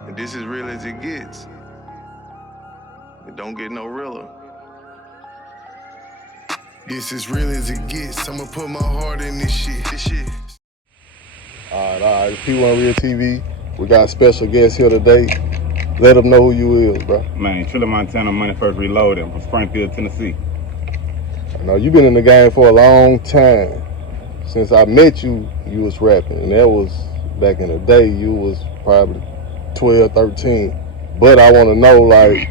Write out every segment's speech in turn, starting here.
And this is real as it gets. It don't get no realer. This is real as it gets. I'ma put my heart in this shit. All right. It's P1 Real TV. We got a special guest here today. Let them know who you is, bro. Man, Trillie Montana, Money First Reloaded from Springfield, Tennessee. I know you've been in the game for a long time. Since I met you, you was rapping. And that was back in the day. You was probably 12, 13. But I want to know, like,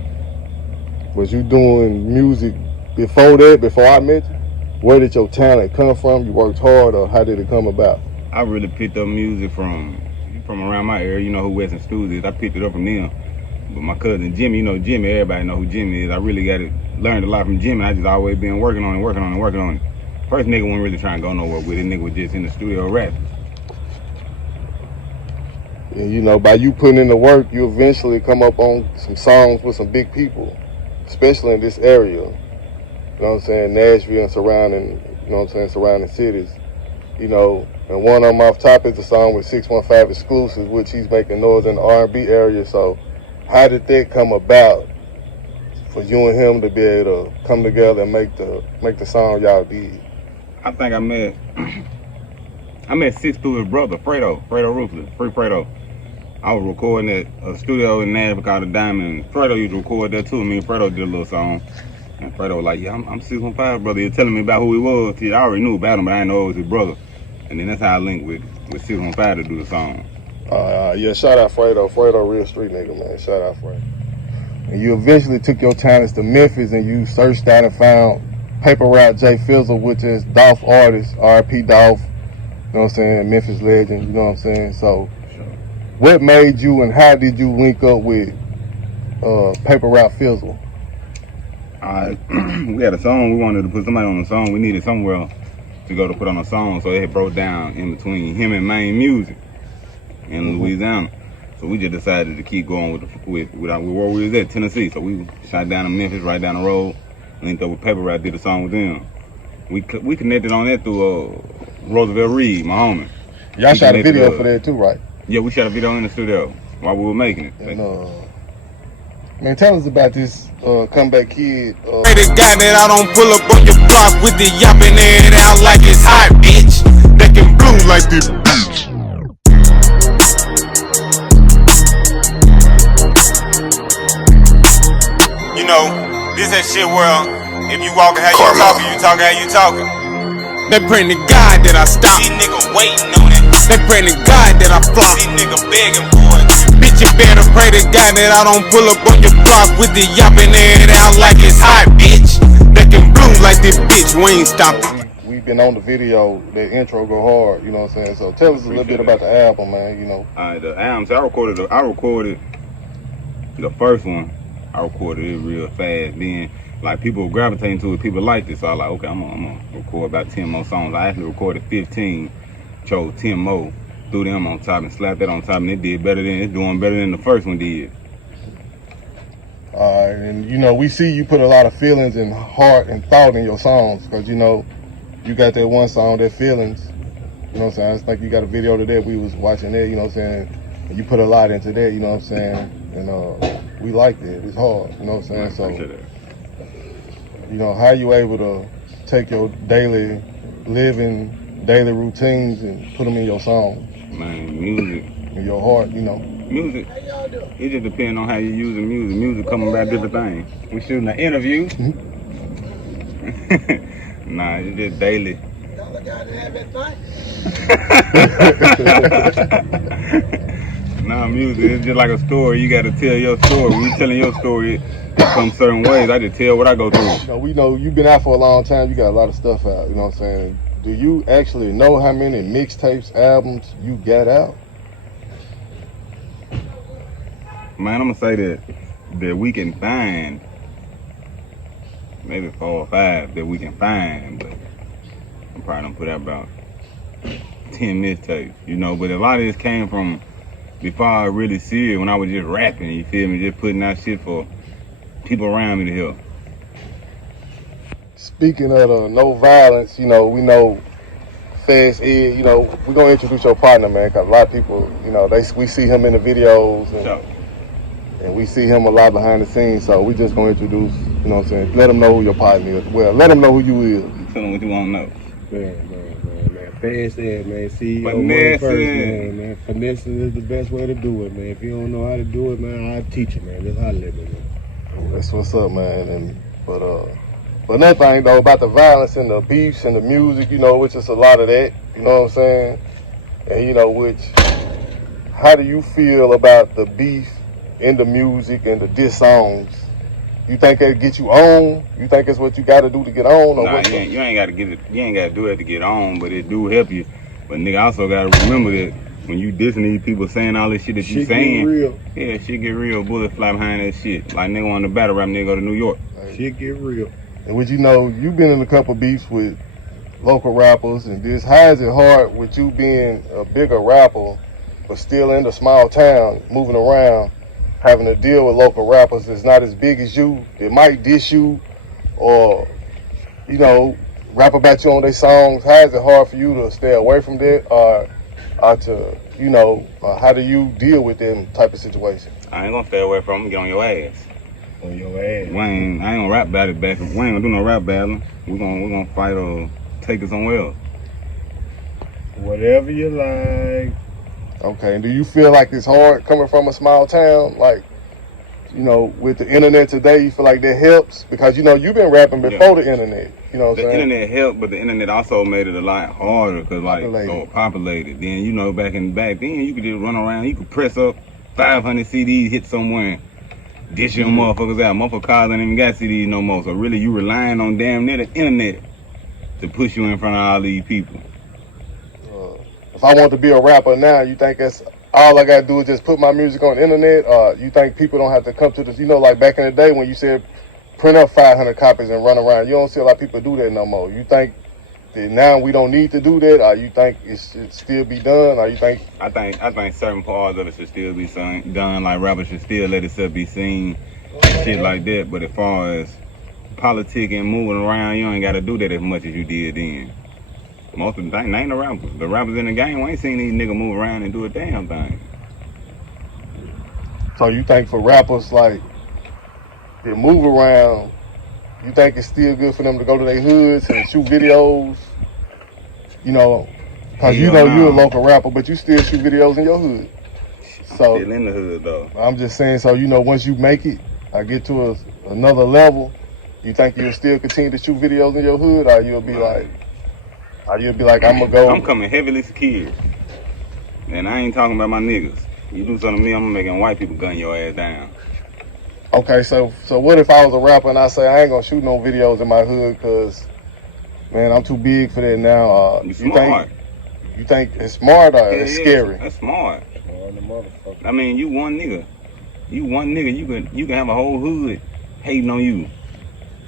was you doing music before that, before I met you? Where did your talent come from? You worked hard, or how did it come about? I really picked up music from around my area. You know who Western Studios is. I picked it up from them. But my cousin Jimmy, you know Jimmy, everybody know who Jimmy is. I really learned a lot from Jimmy. I just always been working on it. First nigga wasn't really trying to go nowhere with it. Nigga was just in the studio rapping. And you know, by you putting in the work, you eventually come up on some songs with some big people, especially in this area. You know what I'm saying? Nashville and surrounding cities. You know, and one of them off top is the song with 615 Exclusive, which he's making noise in the R&B area. So how did that come about for you and him to be able to come together and make the song y'all did? I think I met Six through his brother, Fredo Ruthless, Free Fredo. I was recording at a studio in Nashville called The Diamond. Fredo used to record there too. Me and Fredo did a little song. And Fredo was like, yeah, I'm 615, brother. He was telling me about who he was. See, I already knew about him, but I didn't know it was his brother. And then that's how I linked with 615 to do the song. Yeah, shout out Fredo. Fredo, real street nigga, man. Shout out Fredo. And you eventually took your talents to Memphis and you searched out and found Paper Route Jay Fizzle, which is Dolph artist, R.I.P. Dolph. You know what I'm saying? Memphis legend, you know what I'm saying? So, what made you and how did you link up with Paper Route Fizzle? We had a song. We wanted to put somebody on the song. We needed somewhere to go to put on a song, so it had broke down in between him and Maine Musik in Louisiana. So we just decided to keep going with where we was at, Tennessee. So we shot down to Memphis, right down the road, linked up with Paper Route, did a song with them. We connected on that through Roosevelt Reed, my homie. Y'all shot a video for that too, right? Yeah, we shot a video in the studio while we were making it. And, man, tell us about this comeback kid. The guy that I don't pull up on your block with the yapping head out like it's hot, bitch. That can bloom like this bitch. You know, this that shit where if you walking how you talking, you talking how you talking. They praying to God that I stop. These niggas waiting on it. They praying to God that I flop. These niggas begging for it. Bitch, you better pray to God that I don't pull up on your block with the yapping head out like it's hot, bitch. That can bloom like this bitch. We ain't stopping. We've been on the video. That intro go hard. You know what I'm saying? So tell us a little bit about the album, man. You know. The album. So I recorded the first one. I recorded it real fast. Then, like, people were gravitating to it. People liked it. So I was like, okay, I'm gonna record about 10 more songs. I actually recorded 15. Chose 10 more. Threw them on top and slapped that on top, and it's doing better than the first one did. And you know, we see you put a lot of feelings and heart and thought in your songs, because you know, you got that one song, that Feelings. You know what I'm saying? I just think you got a video to that. We was watching that, you know what I'm saying? And you put a lot into that, you know what I'm saying? And we liked it. It's hard, you know what I'm saying? So, you know, how you able to take your daily living, daily routines and put them in your songs? Man, music. In your heart, you know. Music, it just depends on how you using music. Music coming about different things. We shooting an interview. Nah, it's just daily. Nah, music, it's just like a story. You gotta tell your story. When you telling your story, it comes certain ways. I just tell what I go through. You know, we know you've been out for a long time. You got a lot of stuff out, you know what I'm saying? Do you actually know how many mixtapes, albums you got out? Man, I'm gonna say that we can find maybe 4 or 5 that we can find, but I'm probably gonna put out about 10 mixtapes, you know. But a lot of this came from before I really see it, when I was just rapping, you feel me, just putting out shit for people around me to hear. Speaking of the no violence, you know, we know Fast Ed, you know, we're gonna introduce your partner, man, because a lot of people, you know, we see him in the videos and we see him a lot behind the scenes. So we just gonna introduce, you know what I'm saying? Let them know who your partner is. Well, let them know who you is. Tell them what you want to know. Man. Fast Ed, man. CEO money first, man. Finessing is the best way to do it, man. If you don't know how to do it, man, I'll teach you, man. Just holler at me, man. That's what's up, man. But another thing though about the violence and the beefs and the music, you know, which is a lot of that, you know what I'm saying? And you know, how do you feel about the beef in the music and the diss songs? You think that get you on? You think it's what you got to do to get on? Or nah, you ain't got to get it. You ain't got to do it to get on, but it do help you. But nigga, also got to remember that when you dissing these people saying all this shit that you saying, real. Yeah, shit get real. Bullet fly behind that shit. Like nigga on the battle rap, nigga go to New York. Shit get real. And would you know, you've been in a couple beefs with local rappers and this. How is it hard with you being a bigger rapper, but still in the small town, moving around, having to deal with local rappers that's not as big as you, that might diss you or, you know, rap about you on their songs? How is it hard for you to stay away from that or to, you know, how do you deal with them type of situation? I ain't gonna stay away from them, get on your ass. On your ass. I ain't gonna rap battle back. We ain't gonna do no rap battling. We're gonna fight or take it somewhere else. Whatever you like. Okay, and do you feel like it's hard coming from a small town? Like, you know, with the internet today, you feel like that helps? Because, you know, you've been rapping before the internet. You know what I'm saying? The internet helped, but the internet also made it a lot harder because, like, so populated. Then, you know, back then, you could just run around. You could press up 500 CDs, hit somewhere, and dish your motherfuckers out. Motherfuckers cars ain't even got CDs no more. So, really, you relying on damn near the internet to push you in front of all these people. If I want to be a rapper now, you think that's all I got to do is just put my music on the internet? You think people don't have to come to this? You know, like back in the day when you said print up 500 copies and run around, you don't see a lot of people do that no more. You think that now we don't need to do that, or you think it should still be done, or you think? I think certain parts of it should still be done. Like rappers should still let itself be seen, shit like that. But as far as politicking and moving around, you ain't got to do that as much as you did then. Most of the time, ain't the rappers. The rappers in the game, we ain't seen these niggas move around and do a damn thing. So you think for rappers, like, that move around, you think it's still good for them to go to their hoods and shoot videos? You know, because you know you're a local rapper, but you still shoot videos in your hood. So Still in the hood, though. I'm just saying, so, you know, once you make it, I get to another level, you think you'll still continue to shoot videos in your hood, or you'll be like, I'm gonna go. I'm coming heavily secured. And I ain't talking about my niggas. You do something to me, I'm making white people gun your ass down. Okay, so what if I was a rapper and I say I ain't gonna shoot no videos in my hood because, man, I'm too big for that now? You smart. You think it's smart or it's scary? That's smart. I mean, you one nigga. You can have a whole hood hating on you.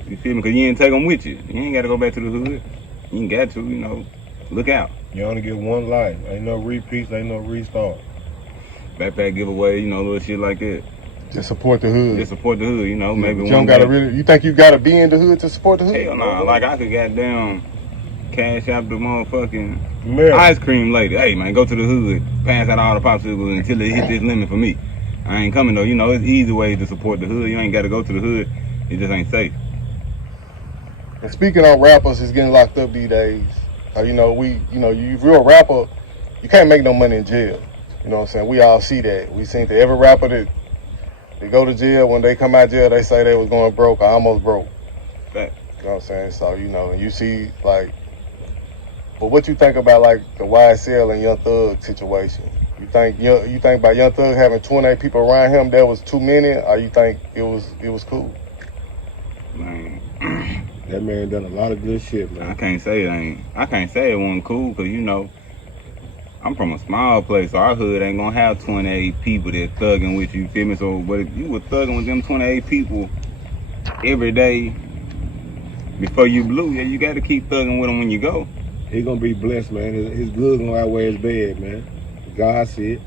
You feel me? Because you ain't take them with you. You ain't got to go back to the hood. You ain't got to, you know, look out. You only get one life. Ain't no repeats, ain't no restart. Backpack giveaway, you know, little shit like that. Just support the hood. Just support the hood, you know, maybe you don't gotta really, you think you gotta be in the hood to support the hood? Hell nah, like I could goddamn cash out the motherfucking ice cream lady. Hey man, go to the hood, pass out all the popsicles until they hit this limit for me. I ain't coming though, you know, it's easy ways to support the hood. You ain't gotta go to the hood, it just ain't safe. And speaking on rappers is getting locked up these days. You know, you real rapper, you can't make no money in jail. You know what I'm saying? We all see that. We seen that every rapper that they go to jail, when they come out of jail, they say they was going broke or almost broke. Fact. You know what I'm saying? So, you know, and you see, like, but what you think about, like, the YSL and Young Thug situation? You think by Young Thug having 28 people around him, that was too many, or you think it was cool? Man. That man done a lot of good shit, man. I can't say it wasn't cool, because, you know, I'm from a small place, so our hood ain't gonna have 28 people that thugging with you, feel me? So, but if you were thugging with them 28 people every day before you blew, yeah, you gotta keep thugging with them when you go. He gonna be blessed, man. His good gonna outweigh his bad, man. God see it.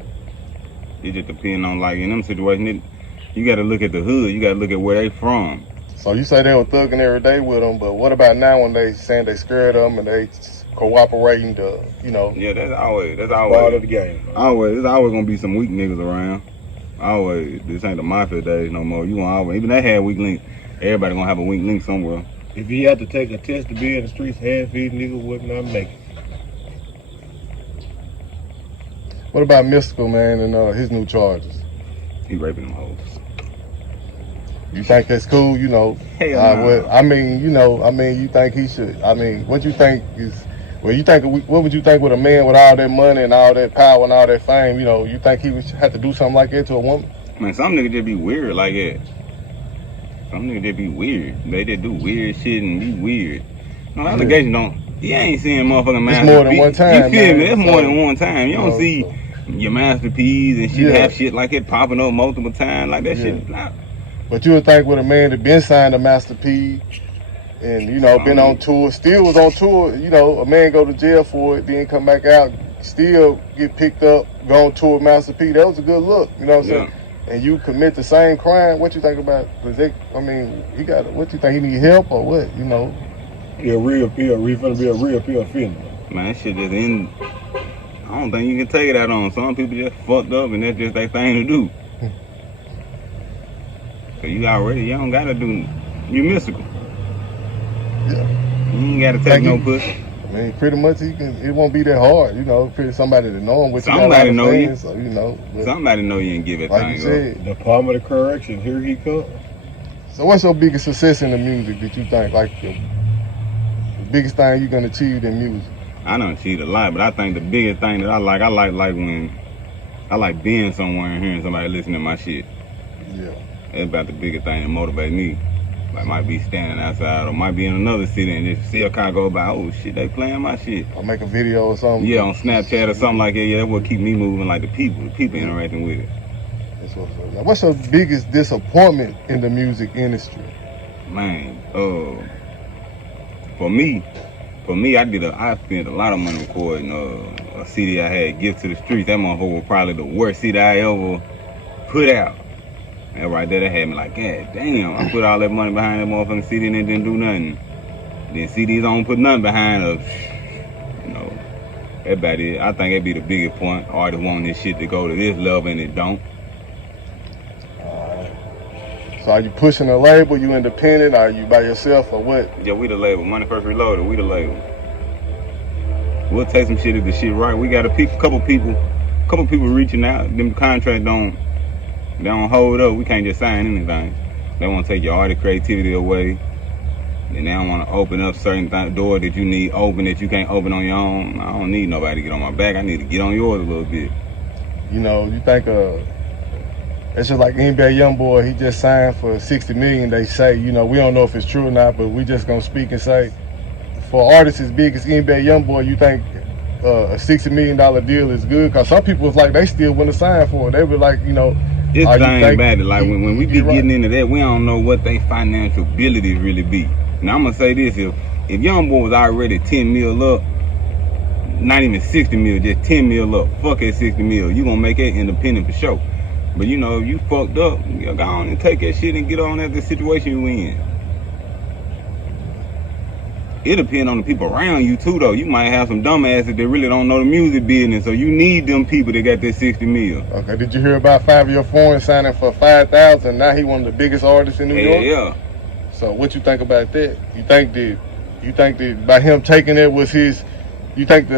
It just depends on, like, in them situations, you gotta look at the hood, you gotta look at where they from. So you say they were thugging every day with them, but what about now when they saying they scared them and they cooperating to, you know. Yeah, that's always part of the game. There's always gonna be some weak niggas around. Always, this ain't the mafia days no more. You gonna always, even they had weak link. Everybody gonna have a weak link somewhere. If he had to take a test to be in the streets, half these niggas would not make it. What about Mystical, man, and his new charges? He raping them hoes. You think that's cool? You know, Hell no. you think he should? I mean, what you think is? Well, what would you think with a man with all that money and all that power and all that fame? You know, you think he would have to do something like that to a woman? Man, some niggas just be weird like that. Some niggas just be weird. They just do weird shit and be weird. No allegation don't. You ain't seeing motherfucking masterpiece. It's more than one time. You feel me? That's more So, than one time. You don't see your masterpiece and shit have shit like it popping up multiple times like that shit. Nah. But you would think with a man that been signed a masterpiece and, you know, been on tour, still was on tour, you know, a man go to jail for it, then come back out, still get picked up, go on tour with Master P. That was a good look, you know what I'm saying? And you commit the same crime, what you think about? What you think, he need help or what, you know? He finna be a real offender. Man, that shit just in. I don't think you can take it out on. Some people just fucked up and that's just their thing to do. So you don't gotta do, you Mystical. Yeah. You ain't gotta take no pussy. I mean, pretty much it won't be that hard, you know, pretty somebody to know him. Somebody know you. So, you know. Somebody know you and give it like you said. Department of Correction, here he comes. So what's your biggest success in the music that you think, like the biggest thing you gonna achieve in music? I done achieved a lot, but I think the biggest thing that I like when I like being somewhere and hearing somebody listening to my shit. Yeah. That's about the biggest thing that motivate me. Like might be standing outside or might be in another city and just see a car go by, oh shit, they playing my shit. Or make a video or something. Yeah, on Snapchat or something like that. Yeah, that's what keep me moving, like the people interacting with it. That's what's your biggest disappointment in the music industry? Man, for me, I spent a lot of money recording a CD I had, Gift to the Streets. That motherfucker was probably the worst CD I ever put out. And right there, that had me like, God damn, I put all that money behind that motherfucking CD and it didn't do nothing. Then CDs don't put nothing behind us. You know, that's about it. I think that'd be the biggest point. Artists want this shit to go to this level and it don't. So are you pushing a label? You independent? Are you by yourself or what? Yeah, we the label. Money First Reloaded, we the label. We'll take some shit if the shit right. We got a couple people reaching out. Them contracts they don't hold up. We can't just sign anything. They want to take your artist creativity away. And they don't want to open up certain doors that you need open that you can't open on your own. I don't need nobody to get on my back. I need to get on yours a little bit. You know, you think it's just like NBA YoungBoy, he just signed for $60 million, they say. You know, we don't know if it's true or not, but we just gonna speak and say, for artists as big as NBA YoungBoy, you think a $60 million deal is good? Because some people was like, they still want to sign for it. They were like, you know, this thing about it, like when we be getting into that, we don't know what they financial abilities really be. Now I'm gonna say this, if YoungBoy was already 10 mil up, not even 60 mil, just 10 mil up, fuck that 60 mil, you gonna make that independent for sure. But you know, if you fucked up, you go on and take that shit and get on at the situation you in. It depends on the people around you too though. You might have some dumbasses that really don't know the music business, so you need them people that got that 60 mil. Okay, did you hear about 5-year foreign signing for $5,000? Now he one of the biggest artists in New York? Yeah. So what you think about that? You think that by him taking it was his, you think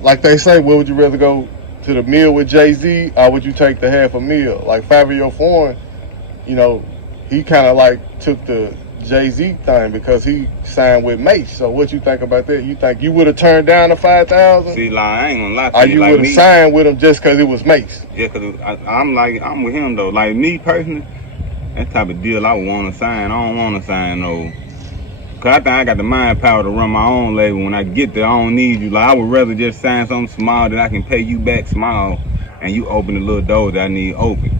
like they say, where would you rather go, to the mill with Jay-Z, or would you take the $500,000? Like 5-year foreign, you know, he kind of like took the Jay-Z thing because he signed with Mace. So what you think about that? You think you would have turned down the $5,000? See, like, I ain't gonna lie to you. Or you like would have signed with him just because it was Mace? Yeah, because I'm with him though. Like me personally, that type of deal I would want to sign. I don't want to sign no. Cause I think I got the mind power to run my own label. When I get there, I don't need you. Like I would rather just sign something small that I can pay you back small, and you open the little door that I need open.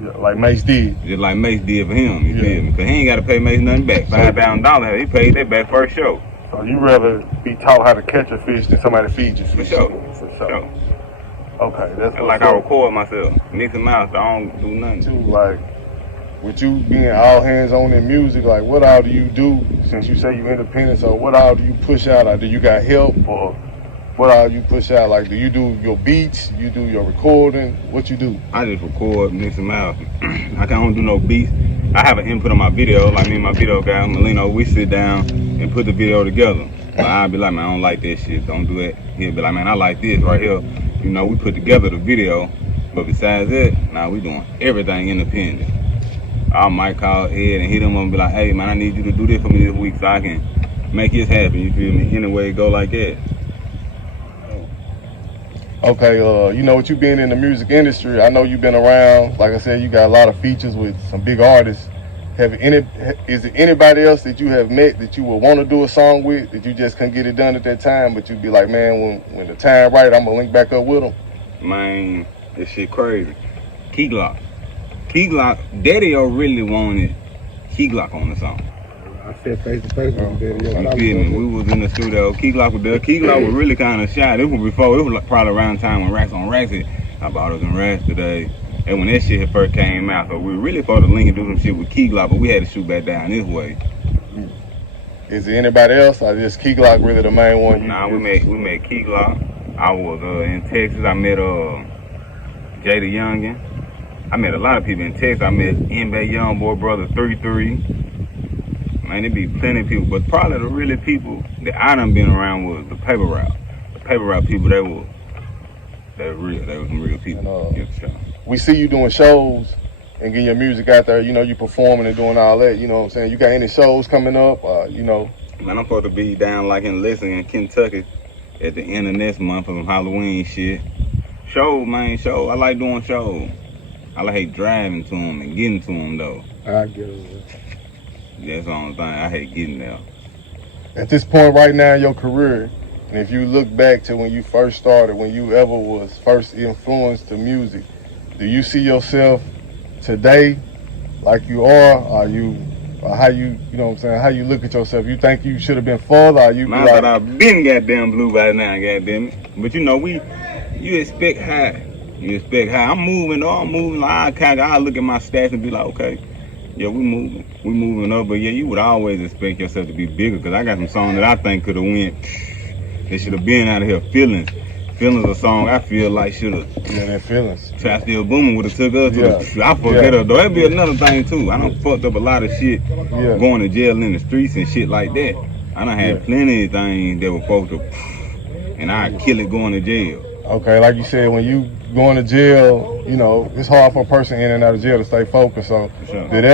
Yeah, like Mace did. Just like Mace did for him. You feel me? Cause he ain't got to pay Mace nothing back. $5,000. He paid that back first show. So you rather be taught how to catch a fish than somebody feed you fish? For sure. For sure. Okay, that's like I record myself, mix and master. I don't do nothing. Too, like with you being all hands on in music, like what all do you do since you say you independent? So what all do you push out? Or do you got help, or what all you push out? Like, do you do your beats? You do your recording? What you do? I just record, mix them out. I don't do no beats. I have an input on my video, like me and my video guy, Melino, we sit down and put the video together. But I'll be like, man, I don't like this shit, don't do it. He'll be like, man, I like this right here. You know, we put together the video, but besides that, now we doing everything independent. I might call Ed and hit him up and be like, hey, man, I need you to do this for me this week so I can make this happen, you feel me? Anyway, go like that. Okay, you know, what you been in the music industry, I know you've been around. Like I said, you got a lot of features with some big artists. Is there anybody else that you have met that you would want to do a song with, that you just couldn't get it done at that time, but you'd be like, man, when the time right, I'm gonna link back up with them? Man, this shit crazy. Key Glock, Daddy-O really wanted Key Glock on the song. I said face to face with Daddy-O. You feel me? We was in the studio. Key Glock was there. Key Glock was really kind of shy. It was before. It was probably around the time when Racks on Racks hit. I bought us some Racks today. And when that shit first came out, so we really thought to link and do some shit with Key Glock, but we had to shoot back down this way. Is there anybody else, or just Key Glock really the main one? Nah, we met Key Glock. I was in Texas. I met Jay the Youngin. I met a lot of people in Texas. I met NBA Youngboy brother 33. Man, there be plenty of people, but probably the really people that I done been around was the Paper Route. The Paper Route people, they were real. They were some real people. And, we see you doing shows and getting your music out there. You know, you performing and doing all that. You know what I'm saying? You got any shows coming up? You know? Man, I'm supposed to be down like in Lexington, Kentucky at the end of next month for some Halloween shit. Shows, man, shows. I like doing shows. I like driving to them and getting to them, though. I get it. That's the only thing. I hate getting there. At this point right now in your career, and if you look back to when you first started, when you ever was first influenced to music, do you see yourself today like you are? Or how you know what I'm saying, how you look at yourself? You think you should have been further, or you Man, like, I've been goddamn blue by now, goddamn it. But you know, you expect high. You expect high. I'm moving like I look at my stats and be like, okay, yeah, we moving up. But yeah, you would always expect yourself to be bigger, because I got some songs that I think could have went. They should have been out of here. Feelings a song I feel like should have. Yeah, that Feelings. Trap Still Booming would have took us to the. I fucked that up though. That'd be another thing too. I done fucked up a lot of shit going to jail in the streets and shit like that. I done had plenty of things that were supposed to, and I'd kill it going to jail. Okay, like you said, when you going to jail, you know, it's hard for a person in and out of jail to stay focused. So did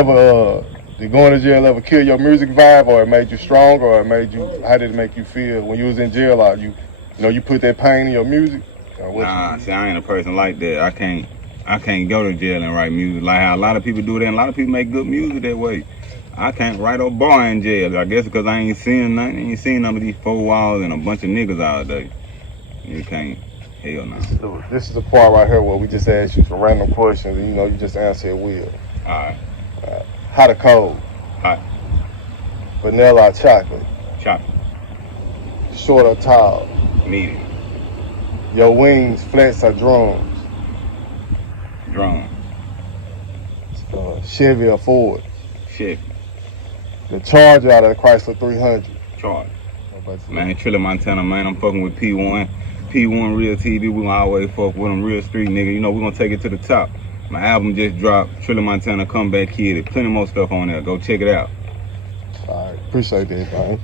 going to jail ever kill your music vibe, or it made you stronger, or how did it make you feel when you was in jail? Or you put that pain in your music? Nah, see, I ain't a person like that. I can't go to jail and write music like how a lot of people do that, and a lot of people make good music that way. I can't write a bar in jail. I guess because I ain't seeing nothing. I ain't seen none of these 4 walls and a bunch of niggas all day. You can't. Hell no. This is the part right here where we just ask you some random questions, and you just answer it will. Alright. Hot or cold? Hot. Vanilla or chocolate? Chocolate. Short or tall? Medium. Your wings, flats or drums? Drum. Chevy or Ford? Chevy. The Charger out of the Chrysler 300? Charger. Man, Trillie Montana, man, I'm fucking with P1. P1 Real TV, we gonna always fuck with them, real street nigga. You know, we gonna take it to the top. My album just dropped, Trillie Montana Comeback Kid. There's plenty more stuff on there. Go check it out. All right, appreciate that, man.